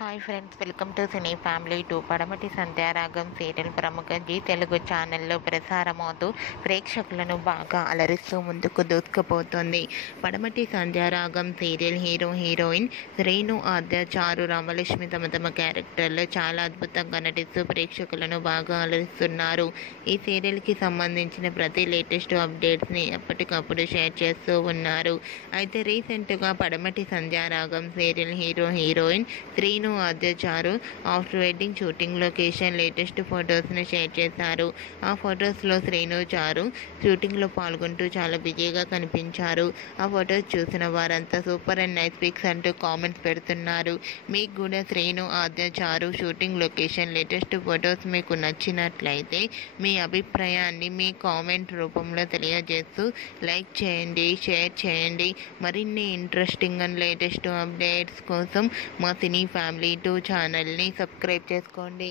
Hi friends, welcome to cine family 2. పడమటి Sandhyaragam serial ప్రముఖ G Telugu ఛానల్లో ప్రసారమవుతూ ప్రేక్షకులను బాగా అలరిస్తూ ముందుకు దూసుకుపోతుంది. పడమటి సంధ్యారాగం సీరియల్ హీరోయిన్ శ్రీను, ఆద్య, చారు, రామలక్ష్మి తమ క్యారెక్టర్లో చాలా అద్భుతంగా నటిస్తూ ప్రేక్షకులను బాగా అలరిస్తున్నారు. ఈ సీరియల్కి సంబంధించిన ప్రతి లేటెస్ట్ అప్డేట్స్ని ఎప్పటికప్పుడు షేర్ చేస్తూ ఉన్నారు. అయితే రీసెంట్గా పడమటి సంధ్యారాగం సీరియల్ హీరోయిన్ శ్రీను, ఆద్య, చారు after wedding shooting location latest ఫొటోస్ని షేర్ చేశారు. ఆ ఫొటోస్లో శ్రీను, చారు షూటింగ్లో పాల్గొంటూ చాలా బిజీగా కనిపించారు. ఆ ఫొటోస్ చూసిన వారంతా సూపర్ అండ్ నైస్ పిక్స్ అంటూ కామెంట్స్ పెడుతున్నారు. మీకు కూడా శ్రీను, ఆద్య, చారు షూటింగ్ లొకేషన్ లేటెస్ట్ ఫొటోస్ మీకు నచ్చినట్లయితే మీ అభిప్రాయాన్ని మీ కామెంట్ రూపంలో తెలియజేస్తూ లైక్ చేయండి, షేర్ చేయండి. మరిన్ని ఇంట్రెస్టింగ్ అండ్ లేటెస్ట్ అప్డేట్స్ కోసం మా సినీ ఫ్యామిలీ 2 ఛానల్ని సబ్స్క్రైబ్ చేసుకోండి.